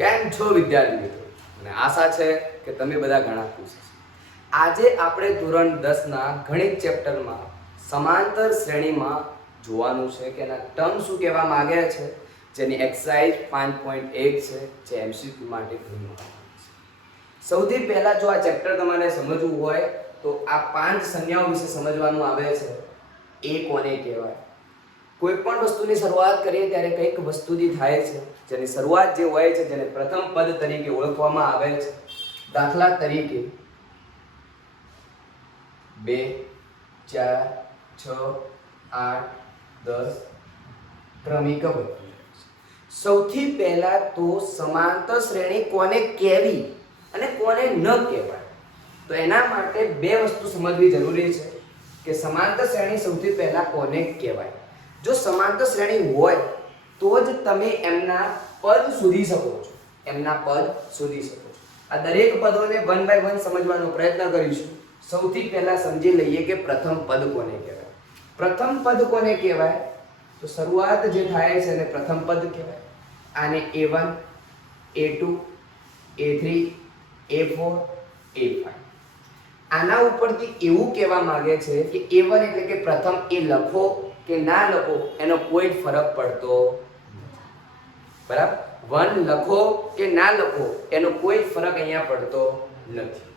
કેમ છો વિદ્યાર્થી મિત્રો અને આશા છે કે તમે બધા ઘણા ખુશ છો આજે આપણે ધોરણ દસના ગણિત ચેપ્ટરમાં સમાંતર શ્રેણીમાં જોવાનું છે કે એના ટર્મ શું કહેવા માંગે છે, જેની એક્સરસાઇઝ પાંચ પોઈન્ટ એક છે, જે એમસીક્યુ માટે સૌથી પહેલાં જો આ ચેપ્ટર તમારે સમજવું હોય, તો આ પાંચ સંજ્ઞાઓ વિશે સમજવાનું આવે છે. એ કોને કહેવાય. કોઈ પણ વસ્તુની શરૂઆત કરીએ ત્યારે કંઈક વસ્તુથી થાય છે, જેની શરૂઆત જે હોય છે જેને પ્રથમ પદ તરીકે ઓળખવામાં આવે છે. દાખલા તરીકે બે, ચાર, છ, આઠ, દસ ક્રમિક સૌથી પહેલા તો સમાંતર શ્રેણી કોને કહેવી અને કોને ન કહેવાય? તો એના માટે બે વસ્તુ સમજવી જરૂરી છે કે સમાંતર શ્રેણી સૌથી પહેલા કોને કહેવાય? જો સમાંતર શ્રેણી હોય, તો જ તમે એમના પદ શોધી શકો છો. એમના પદ શોધી શકો છો. આ દરેક પદોને વન બાય વન સમજવાનો પ્રયત્ન કરીશું. સૌથી પહેલા સમજી લઈએ કે પ્રથમ પદ કોને કહેવાય. પ્રથમ પદ કોને કહેવાય? તો શરૂઆત જે થાય છે એને પ્રથમ પદ કહેવાય. આને A one A two A three A four A five આના ઉપરથી એવું કહેવા માંગે છે કે એ વન એટલે કે પ્રથમ એ લખો કે ના લખો, એનો કોઈ ફરક પડતો બરાબર? વન લખો કે ના લખો, એનો કોઈ ફરક અહીંયા પડતો નથી.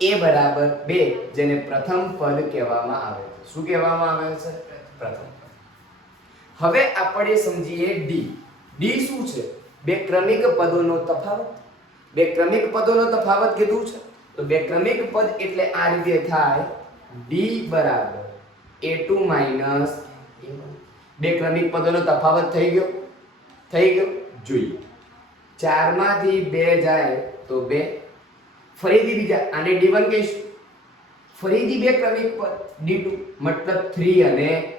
એ બરાબર બે જેને પ્રથમ પદ કહેવામાં આવે છે. શું કહેવામાં આવે છે? પ્રથમ હવે આપણે સમજીએ ડી ડી શું છે? બે ક્રમિક પદોનો તફાવત. બે ક્રમિક પદોનો તફાવત કીધું છે? તો બે ક્રમિક પદ એટલે આ રીતે થાય ડી બરાબર a2 માઇનસ બે ક્રમિક પદોનો તફાવત થઈ ગયો. થઈ ગયો. જોઈએ. ચારમાંથી બે જાય તો બે. ફરીથી બીજા. આને d1 કહીશું. ફરીથી બે ક્રમિક પદ. D two. મતલબ થ્રી અને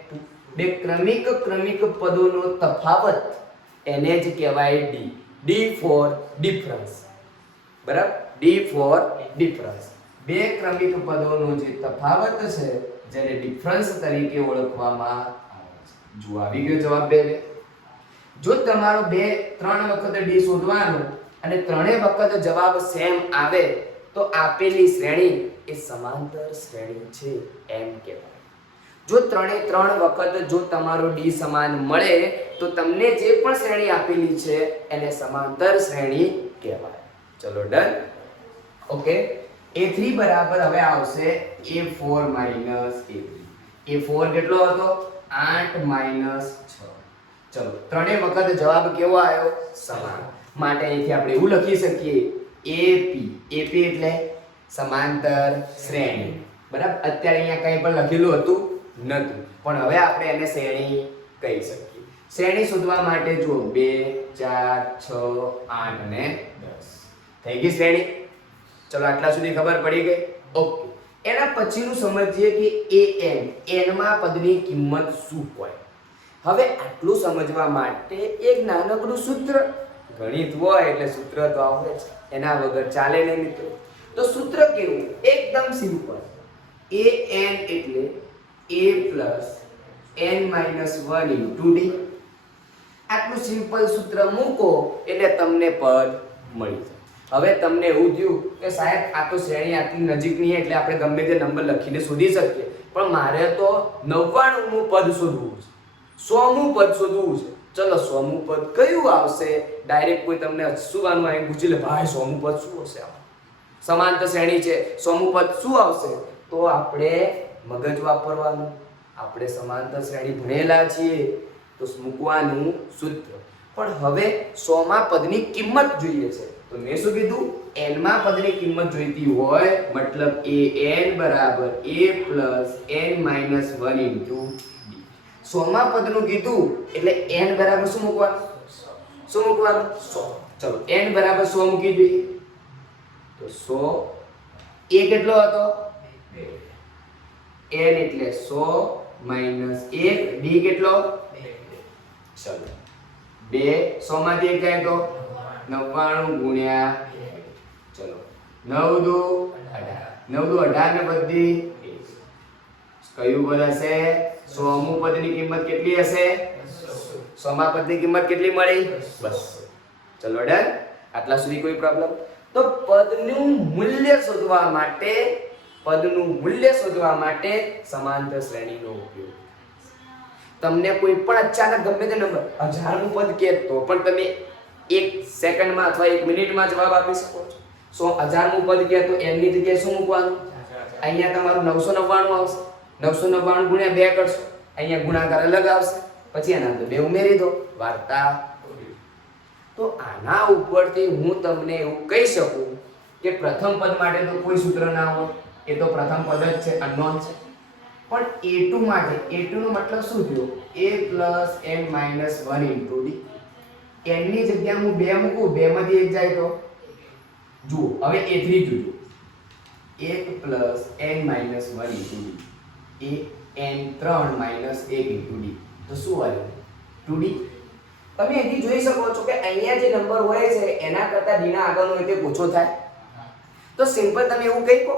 બે ક્રમિક ક્રમિક પદોનો તફાવત એને જ કહેવાય ડી. D for difference. બરાબર? D for difference. બે ક્રમિક પદોનો જે તફાવત છે, જેને ડિફરન્સ તરીકે ઓળખવામાં જો આવી ગયો જવાબ બે બે. જો તમારો બે ત્રણ વખત ડી શોધવાનો અને ત્રણેય વખત જવાબ સેમ આવે, તો આપેલી શ્રેણી એ સમાંતર શ્રેણી છે એમ કહેવાય. જો ત્રણે ત્રણ વખત જો તમારો ડી સમાન મળે, તો તમને જે પણ શ્રેણી આપેલી છે એને સમાંતર શ્રેણી કહેવાય. ચલો ડન. ઓકે? એ થ્રી બરાબર હવે આવશે A four minus A three. A four કેટલો હતો? 8 માઇનસ છ. ચલો, ત્રણેય વખત જવાબ કેવો આવ્યો? સમાન. માટે અહીંથી આપણે એવું લખી શકીએ એપી એપી એટલે સમાંતર શ્રેણી. બરાબર? અત્યારે અહીંયા કંઈ પણ લખેલું હતું નહોતું પણ હવે આપણે એને શ્રેણી કહી શકીએ. શ્રેણી શોધવા માટે જુઓ, બે, ચાર, છ, આઠ અને દસ. થઈ ગઈ શ્રેણી? ચલો, આટલા સુધી ખબર પડી ગઈ? ઓકે. એના પછીનું સમજીએ કે એ એન એનમાં પદની કિંમત શું હોય. હવે આટલું સમજવા માટે એક નાનકડું સૂત્ર, ગણિત હોય એટલે સૂત્ર તો આવડે છે એના વગર ચાલે નહીં મિત્રો. તો સૂત્ર કેવું? એકદમ સિમ્પલ એ એન એટલે a plus n minus one into d આટલું સિમ્પલ સૂત્ર મૂકો એટલે તમને પદ મળી જાય. હવે તમને એવું થયું કે સાહેબ, આ તો શ્રેણી આટલી નજીકની એટલે આપણે ગમે તે નંબર લખીને શોધી શકીએ. પણ મારે તો નવ્વાણુંમું પદ શોધવું છે. સોમું પદ શોધવું છે. ચલો, સોમું પદ કયું આવશે? ડાયરેક્ટ કોઈ તમને હસુવાનું અહીં પૂછી લે, ભાઈ, સોમું પદ શું હશે સમાંતર શ્રેણી છે. સોમું પદ શું આવશે? તો આપણે મગજ વાપરવાનું. આપણે સમાંતર શ્રેણી ભણેલા છીએ. તો મૂકવાનું સૂત્ર. પણ હવે સોમાં પદની કિંમત જોઈએ છે. તો મેં શું કીધું? N માં પદની કિંમત જોઈતી હોય મતલબ a n બરાબર a n minus one into d સોમાં પદનું કીધું એટલે n બરાબર શું મૂકવાનું? શું મૂકવાનું? સો. ચલો n બરાબર સો મૂકી દઈએ. તો સો a કેટલો હતો? n એટલે સો માઇનસ d કેટલો? કેટલો ચલો. બે. સો માંથી એક કાઢો તો? નવ્વાણું ગુણ્યા ચલો. નવ દુ અઢાર. નવ દુ અઢાર ને બધી? કયું પદ હશે? સોમું પદની કિંમત કેટલી હશે? સોમા પદની કિંમત કેટલી મળી? બસ. ચલો ડન. આટલા સુધી કોઈ પ્રોબ્લેમ તો પદનું મૂલ્ય શોધવા માટે પદનું મૂલ્ય શોધવા માટે સમાંતર શ્રેણીનો ઉપયોગ. તમને કોઈ પણ અચાનક ગમે તે નંબર હજારનું પદ કહે તો પણ તમે એક સેકન્ડમાં અથવા એક મિનિટમાં જવાબ આપી શકો છો. સો હજારનું પદ કહે તો એમની જગ્યાએ શું મૂકવાનું? અહીંયા તમારું નવસો નવ્વાણું આવશે. નવસો નવ્વાણું ગુણ્યા બે કરશો. અહીંયા ગુણાકાર અલગ આવશે. પછી એના અંદર બે ઉમેરી દો. વાર્તા. તો આના ઉપરથી હું તમને એવું કહી શકું કે પ્રથમ પદ માટે તો કોઈ સૂત્ર ના હોય. એ તો પ્રથમ પદ જ છે અનનોન છે. પણ a2 માટે a2 નો મતલબ શું થયો? A plus m minus one into d એની જગ્યાએ હું બે મૂકું બે માંથી એક જાય તો? જુઓ, હવે a3 જોજો. એક plus n minus one into d a n ત્રણ માઇનસ એક ઇન્ટુ ડી તો શું આવ્યું ટુ ડી તમે અહીંથી જોઈ શકો છો કે અહીંયા જે નંબર હોય છે, એના કરતાં ડીના આગળનો એટલે ઓછો થાય. તો સિમ્પલ તમે એવું કહી કહો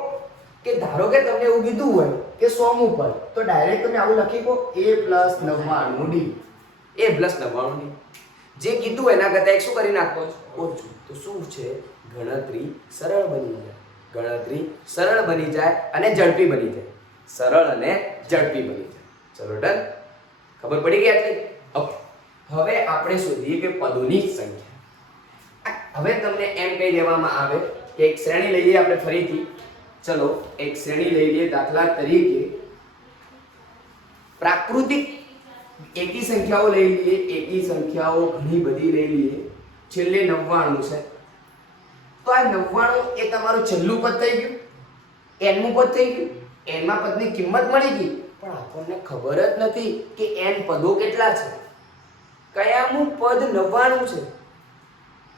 કે ધારો કે તમને એવું કીધું હોય કે સોમ ઉપર, તો ડાયરેક્ટ તમે આવું લખી કહો એ પ્લસ નવ્વાણું ડી એ પ્લસ નવ્વાણું ડી જે કીધું એના કરતાં એક શું કરી નાખો? ઓછું. તો શું છે? ગણતરી સરળ બની જાય. ગણતરી સરળ બની જાય અને ઝડપી બની જાય. સરળ અને ઝડપી બની જાય. ચલો ડન. ખબર પડી ગઈ આટલી? હવે આપણે શોધીએ કે પદોની સંખ્યા. હવે તમને એમ કહી દેવામાં આવે કે એક શ્રેણી લઈએ આપણે ફરીથી. ચલો, એક શ્રેણી લઈ લઈએ દાખલા તરીકે. પ્રાકૃતિક એકી સંખ્યાઓ લઈ લઈએ, એકી સંખ્યાઓ ઘણી બધી લઈ લઈએ. છેલ્લે નવ્વાણું છે. તો આ નવ્વાણું એ તમારું છેલ્લું પદ થઈ ગયું. એનમું પદ થઈ ગયું. એનમાં પદની કિંમત મળી ગઈ. પણ આપણને ખબર જ નથી કે એન પદો કેટલા છે. કયામું પદ નવ્વાણું છે.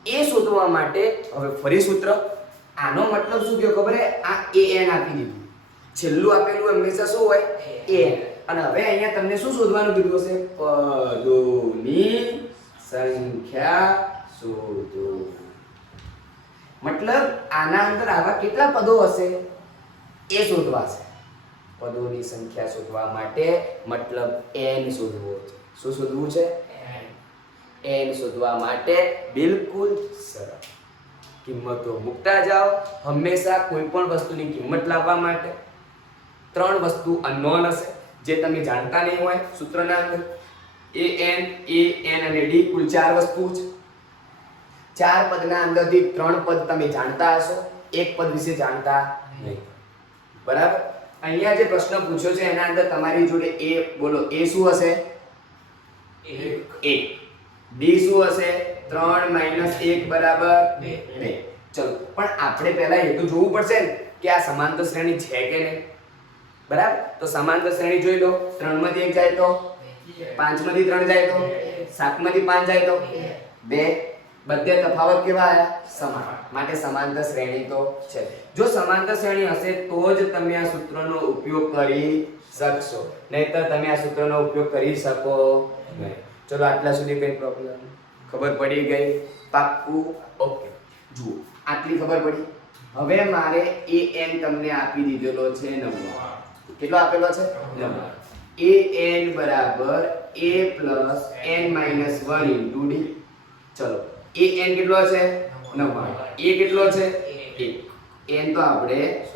એ શોધવા માટે હવે ફરી સૂત્ર. આનો મતલબ શું થયો ખબર આ એ એન આપી દીધું. છેલ્લું આપેલું હંમેશા શું હોય? એ અને હવે અહીંયા તમને શું શોધવાનું કીધું હશે? પદોની સંખ્યા શોધો. મતલબ આના અંદર આવા કેટલા પદો હશે? એ શોધવા છે. પદોની સંખ્યા શોધવા માટે મતલબ n શોધવો. શું શોધવું છે? n શોધવા માટે બિલકુલ સરળ. કિંમતો મૂકતા જાઓ. હંમેશા કોઈ પણ વસ્તુની કિંમત લાવવા માટે. ત્રણ વસ્તુ અનનોન હશે. જે તમે જાણતા નહીં હોય સૂત્રના અંદર એ એન એ એન અને ડી કુલ ચાર વસ્તુ છે. ચાર પદના અંદરથી ત્રણ પદ તમે જાણતા હશો એક પદ વિશે જાણતા નહીં. બરાબર? અહીંયા જે પ્રશ્ન પૂછ્યો છે એના અંદર તમારી જોડે એ બોલો એ શું હશે? એક. ડી શું હશે? ત્રણ માઇનસ એક બરાબર? બે. ચલો. પણ આપણે પહેલા એ તો જોવું પડશે ને કે આ સમાંતર શ્રેણી છે કે નહીં? બરાબર? તો સમાંતર શ્રેણી જોઈ લો. ત્રણમાંથી એક જાય તો? પાંચમાંથી ત્રણ જાય તો? સાતમાંથી પાંચ જાય તો? બે. બધે તફાવત કેવા આયા? સમાન. માટે સમાંતર શ્રેણી તો છે. જો સમાંતર શ્રેણી હશે, તો જ તમે આ સૂત્રનો ઉપયોગ કરી શકશો. નહીતર તમે આ સૂત્રનો ઉપયોગ કરી શકો નહીં. ચલો, આટલા સુધી કઈ પ્રોબ્લેમ ખબર પડી ગઈ? પાક્કું? ઓકે જુઓ, આટલી ખબર પડી? હવે મારે એ એન તમને આપી દીધેલો છે નવ્વાણું કેટલો આપેલો છે? એ એન બરાબર a plus n minus one into d ચલો. એ એન કેટલો છે નવ્વાણું એ કેટલો છે? એક એન તો આપણે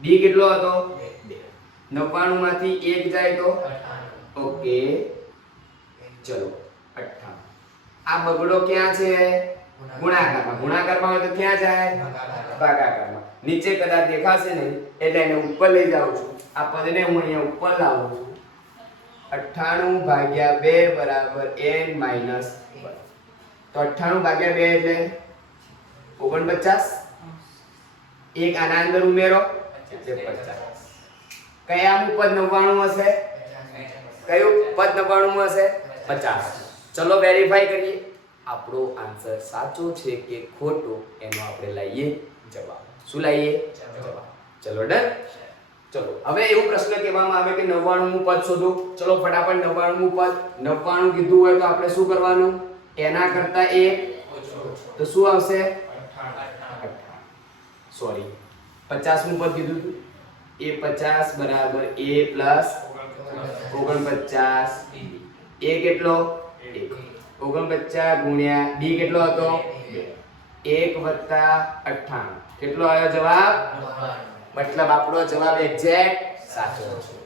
ડી કેટલો હતો? નવ્વાણું માંથી એક જાય તો? ઓકે. ચલો. અઠ્ઠાણું આ બગડો ક્યાં છે? ગુણાકારમાં. ગુણાકારમાં હોય તો ક્યાં જાય? ભાગાકારમાં. નીચે કદાચ દેખાશે નહીં, એટલે એને ઉપર લઈ જાઉં છું. આ પદને હું અહીંયા ઉપર લાવું છું. અઠ્ઠાણું ભાગ્યા બે બરાબર એન માઇનસ તો અઠ્ઠાણું ભાગ્યા બે એટલે ઓગણપચાસ? એક આના અંદર ઉમેરો? પચાસ. કયા પદ નવ્વાણું હશે? કયું પદ નવ્વાણું હશે? પચાસ. ચલો વેરીફાઈ કરીએ. આપણો આન્સર સાચો છે કે ખોટો એનો આપણે લાવીએ જવાબ. શું લાવીએ જવાબ. ચલો ડન? ચલો હવે એવો પ્રશ્ન કહેવામાં આવે કે નવ્વાણું પદ શોધો. ચલો ફટાફટ નવ્વાણું પદ. 99 કીધું હોય તો આપણે શું કરવાનું? એના કરતા એક. તો શું આવશે? સોરી 50 મુ પદ કીધું હતું. એ 50 બરાબર એ પ્લસ 49 એ કેટલો? એક. 49 ગુણ્યા ડી કેટલો હતો? એક વત્તા અઠ્ઠાણું. કેટલો આવ્યો જવાબ? મતલબ આપણો જવાબ એક્ઝેક્ટ સાચો છે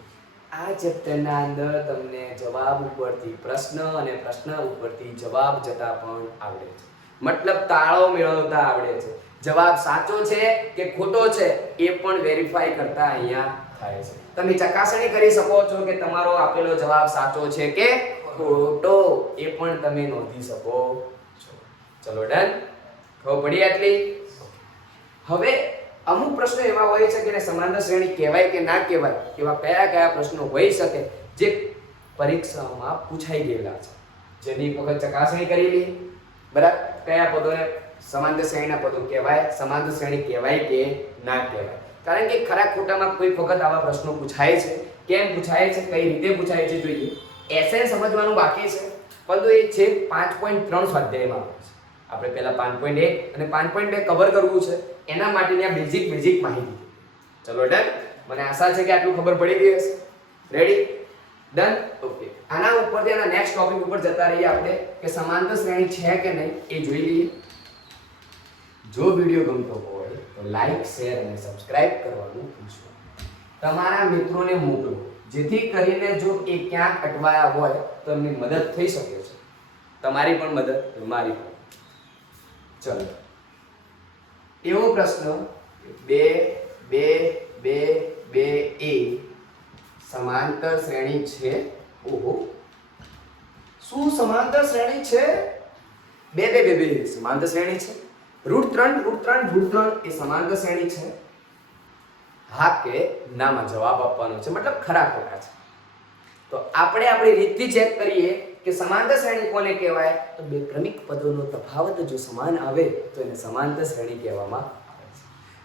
આ ચેપ્ટરના અંદર તમને જવાબ ઉપરથી પ્રશ્ન અને પ્રશ્ન ઉપરથી જવાબ જતા પણ આવડે છે. મતલબ તાળો મેળવતા આવડે છે. જવાબ સાચો છે કે ખોટો છે એ પણ વેરીફાઈ કરતા અહીંયા થાય છે. તમે ચકાસણી કરી શકો છો કે તમારો આપેલો જવાબ સાચો છે કે ખોટો એ પણ તમે નોંધી શકો. છો ચલો ડન ખબર પડી આટલી. હવે અમુક પ્રશ્નો એવા હોય છે કે એને સમાંતર શ્રેણી કહેવાય કે ના કહેવાય એવા કયા કયા પ્રશ્નો હોઈ શકે જે પરીક્ષામાં પૂછાઈ ગયેલા છે. જેની એક વખત ચકાસણી કરેલી બરાબર? કયા પદોને સમાંતર શ્રેણીના પદો કહેવાય? સમાંતર શ્રેણી કહેવાય કે ના કહેવાય? કારણ કે ખરા ખોટામાં કોઈ વખત આવા પ્રશ્નો પૂછાય છે. કેમ પૂછાય છે? કઈ રીતે પૂછાય છે જોઈએ. એસએ સમજવાનું બાકી છે. પરંતુ એ છે પાંચ પોઈન્ટ ત્રણ સ્વાધ્યાયમાં આવે આપણે પહેલા પાંચ પોઈન્ટ એક અને પાંચ પોઈન્ટ બે કવર કરવું છે. એના માટેની આ બેઝિક બેઝિક માહિતી. ચલો ડન મને આશા છે કે આટલું ખબર પડી ગઈ હશે. રેડી ડન ઓકે આના ઉપરથી, આના નેક્સ્ટ ટોપિક ઉપર જતા રહીએ આપણે કે સમાંતર શ્રેણી છે કે નહીં એ જોઈ લઈએ. જો વીડિયો ગમતો હોય તો લાઈક શેર અને સબસ્ક્રાઇબ કરવાનું ભૂલશો તમારા મિત્રોને મોકલો. જેથી કરીને જો એ ક્યાંક અટવાયા હોય, તો એમની મદદ થઈ શકે છે. તમારી પણ મદદ, મારી પણ. ચલો. એવો પ્રશ્ન બે બે બે બે, એ સમાંતર શ્રેણી છે. ઓહો. શું સમાંતર શ્રેણી છે? બે બે બે બે સમાંતર શ્રેણી છે. રૂટ ત્રણ રૂટ ત્રણ રૂટ ત્રણ એ સમાંતર શ્રેણી છે. હા કે નામાં જવાબ આપવાનો છે. મતલબ ખરા ખોટા છે. તો આપણે આપણી રીતથી ચેક કરીએ કે સમાંતર શ્રેણી કોને કહેવાય? તો બે ક્રમિક પદોનો તફાવત જો સમાન આવે, તો એને સમાંતર શ્રેણી કહેવામાં આવે છે.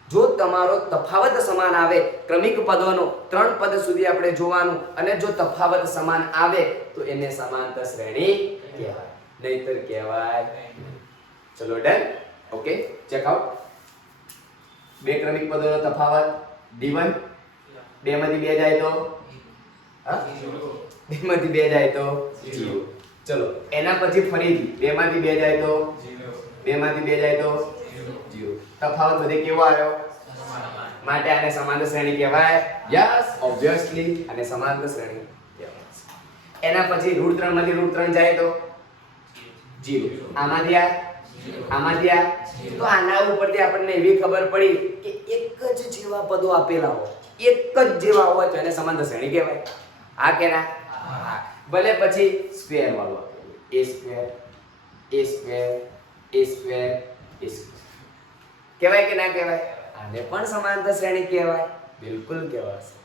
જો તમારો તફાવત સમાન આવે, ક્રમિક પદોનો ત્રણ પદ સુધી આપણે જોવાનું, અને જો તફાવત સમાન આવે, તો એને સમાંતર શ્રેણી કહેવાય. નહીતર કહેવાય ચલો ડન ઓકે ચેક આઉટ બે ક્રમિક પદોનો તફાવત. D1 બે માંથી બે જાય તો? હા? બે માંથી બે જાય તો? ચલો એના પછી ફરીથી બે માંથી બે જાય તો? બે માંથી બે જાય તો? જીરો તફાવત વધે કેવો આવ્યો? માટે આને સમાંતર શ્રેણી કહેવાય. યસ ઓબ્વિયસલી અને સમાંતર શ્રેણી કહેવાય. એના પછી રૂટ ત્રણમાંથી રૂટ ત્રણ જાય તો? જીરો આમાંથી આ? આમાંથી આ તો આના ઉપરથી આપણને એવી ખબર પડી કે એક જ જેવા પદો આપેલા હોય. એક જ જેવા હોય તો એને સમાંતર શ્રેણી કહેવાય? આ કે ના? ભલે પછી સ્ક્વેર વાળું a square a square a square a કહેવાય કે ના કહેવાય? આને પણ સમાંતર શ્રેણી કહેવાય? બિલકુલ કહેવાશે.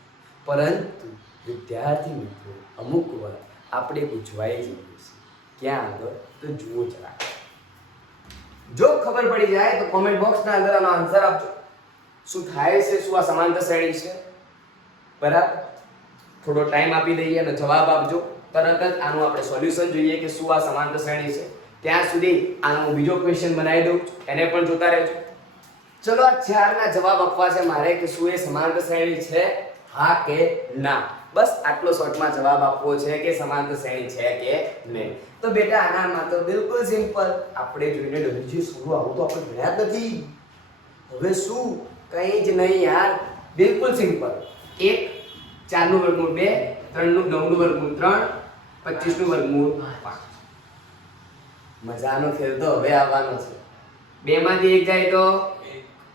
પરંતુ વિદ્યાર્થી મિત્રો, અમુક વાર આપણે પૂછવાય જઈએ છીએ. ક્યાં આગળ? તો જુઓ જરા જો ખબર પડી જાય તો કોમેન્ટ બોક્સના અંદર આનો આન્સર આપજો. શું થાય છે? શું આ સમાંતર શ્રેણી છે? બરાબર? થોડો ટાઈમ આપી દઈએ અને જવાબ આપજો. તરત જ આનું આપણે સોલ્યુશન જોઈએ કે શું આ સમાંતર શ્રેણી છે. ત્યાં સુધી આનો બીજો ક્વેશ્ચન બનાવી દઉં. એને પણ જોતા રહેજો. ચલો આ ચારના જવાબ આપવા છે મારે કે શું એ સમાંતર શ્રેણી છે? હા કે ના? બસ આટલો શોર્ટમાં જવાબ આપવો છે કે સમાંતર શ્રેણી છે કે નહીં. તો બેટા આનામાં તો બિલકુલ સિમ્પલ. આપણે જોઈને ડરી શું આવું તો આપણે ભણ્યા જ નથી. હવે શું? કંઈ જ નહીં યાર. બિલકુલ સિમ્પલ. એક ચારનું વર્ગમૂળ બે ત્રણનું નવનું વર્ગમૂળ ત્રણ પચીસનું વર્ગમૂળ પાંચ. મજાનો ખેલ તો હવે આવવાનો છે. બે માંથી એક જાય તો?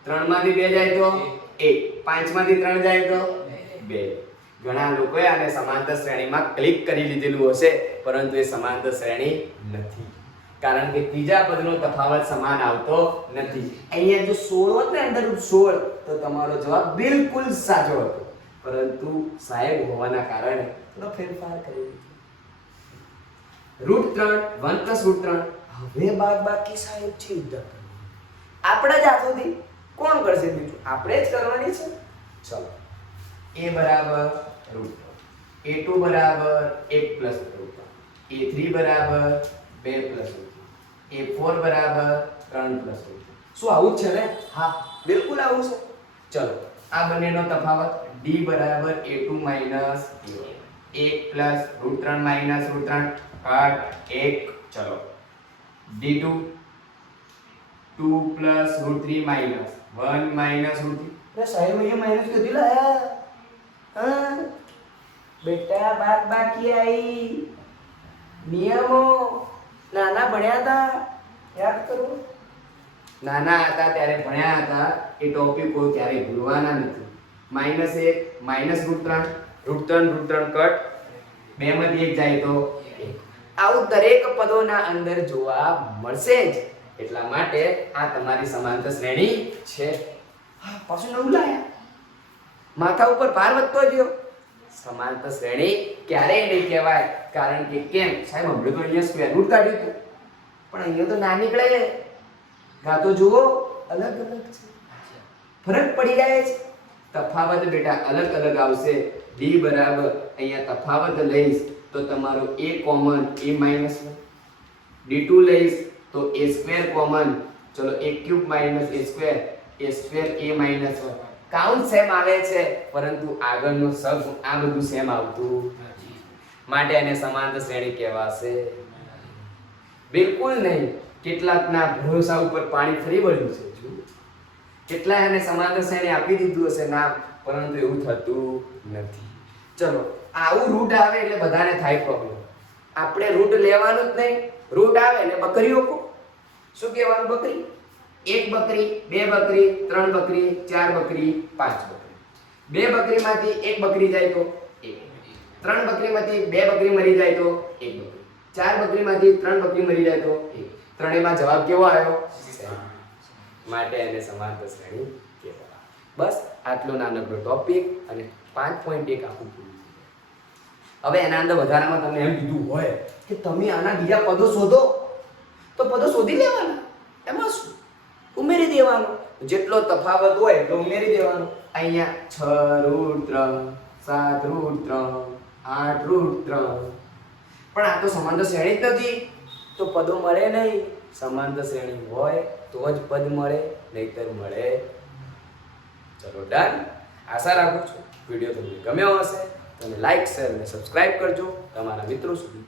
ત્રણમાંથી બે જાય તો? એક. પાંચમાંથી ત્રણ જાય તો? બે. ઘણા લોકોએ આને સમાંતર શ્રેણીમાં ક્લિક કરી લીધેલું હશે, પરંતુ એ સમાંતર શ્રેણી નથી. કારણ કે ત્રીજા પદનો તફાવત સમાન આવતો નથી. અહીંયા જો સોળ હોત ને અંદર સોળ, તો તમારો જવાબ બિલકુલ સાચો હતો. પરંતુ સાહેબ હોવાના કારણે થોડો ફેરફાર કરી દીધો રૂટ ત્રણ, વન પ્લસ રૂટ ત્રણ. હવે બાદ બાકી સાહેબ છે આપણા જ હાથોથી કોણ કરશે બીજું? આપણે જ કરવાની છે? ચલો. એ બરાબર. રૂટ એ ટુ બરાબર એક પ્લસ રૂટ એ થ્રી બરાબર બે પ્લસ રૂટ એ ફોર બરાબર ત્રણ પ્લસ રૂટ શું આવું જ છે ને? હા. બિલકુલ આવું છે. ચલો. આ બંનેનો તફાવત ડી બરાબર a2 માઇનસ એક પ્લસ રૂટ ત્રણ માઇનસ રૂટ ત્રણ. કાટ એક. ચલો. D2 2 two plus root three minus one minus root three સાહેબ અહીંયા માઇનસ કીધું લાયા હા. બેટા બાદ બાકી આવી નિયમો. નાના ભણ્યા હતા? યાદ કરો. નાના હતા ત્યારે ભણ્યા હતા. એ ટોપિકો ક્યારેય ભૂલવાના નથી. માઇનસ એક માઇનસ રૂટ ત્રણ. રૂટ ત્રણ રૂટ ત્રણ કટ બે માંથી એક જાય તો આવું દરેક પદોના અંદર જોવા મળશે જ. એટલા માટે આ તમારી સમાંતર શ્રેણી છે. પાછું નવું લાયા માથા ઉપર ભાર વધતો ગયો. સમાંતર શ્રેણી ક્યારેય નહીં કહેવાય. કારણ કે કેમ? સાહેબ, હમણાં તો અહીંયા સ્ક્વેર રૂટ કાઢ્યું હતું. પણ અહીંયા તો ના નીકળે. ગાતો જુઓ, અલગ અલગ છે. ફરક પડી જાય છે. તફાવત બેટા, અલગ અલગ આવશે. ડી બરાબર. અહીંયા તફાવત લઈશ તો તમારો a common a minus d2 લઈશ તો એ સ્ક્વેર કોમન ચલો a cube minus a square a square a minus count same આવે છે, પરંતુ આગળનો સબ આ બધું સેમ આવતું માટે એને સમાંતર શ્રેણી કહેવાશે. બિલકુલ નહીં. કેટલાકના ભરોસા ઉપર પાણી ફરી વળ્યું છે. કેટલા એને સમાંતર શ્રેણી આપી દીધું હશે નામ પરંતુ એવું થતું નથી. ચલો, આવું રૂટ આવે એટલે બધાને થાય પ્રોબ્લેમ આપણે રૂટ લેવાનું જ નહીં. રૂટ આવે એટલે બકરીઓ શું કહેવાનું બકરી? એક બકરી, બે બકરી, ત્રણ બકરી, ચાર બકરી, પાંચ બકરી. બે બકરીમાંથી એક બકરી જાય તો એક ત્રણ બકરીમાંથી બે બકરી મરી જાય તો એક બકરી. ચાર બકરીમાંથી ત્રણ બકરી મરી જાય તો એક. ત્રણેયમાં જવાબ કેવો આવ્યો? માટે એને સમાંતર શ્રેણી કહેવાય. બસ, આટલો નાનકડો ટોપિક અને પાંચ પોઈન્ટ એક આખું પૂરું હવે એના અંદર વધારામાં તમને એમ કીધું હોય કે તમે આના બીજા પદો શોધો, તો પદો શોધી લેવાના. એમાં શું દેવાનું. જેટલો તફાવત હોય એટલો ઉમેરી દેવાનો. અહીંયા છ રૂટ ત્રણ સાત રૂટ ત્રણ આઠ રૂટ ત્રણ પણ આ તો સમાંતર શ્રેણી જ નથી. તો પદો મળે નહીં. સમાંતર શ્રેણી હોય તો જ પદ મળે, નહીતર મળે. ચલો ડન આશા રાખું છું વીડિયો તમને ગમ્યો હશે. તમે લાઈક શેર અને સબસ્ક્રાઇબ કરજો તમારા મિત્રો સુધી.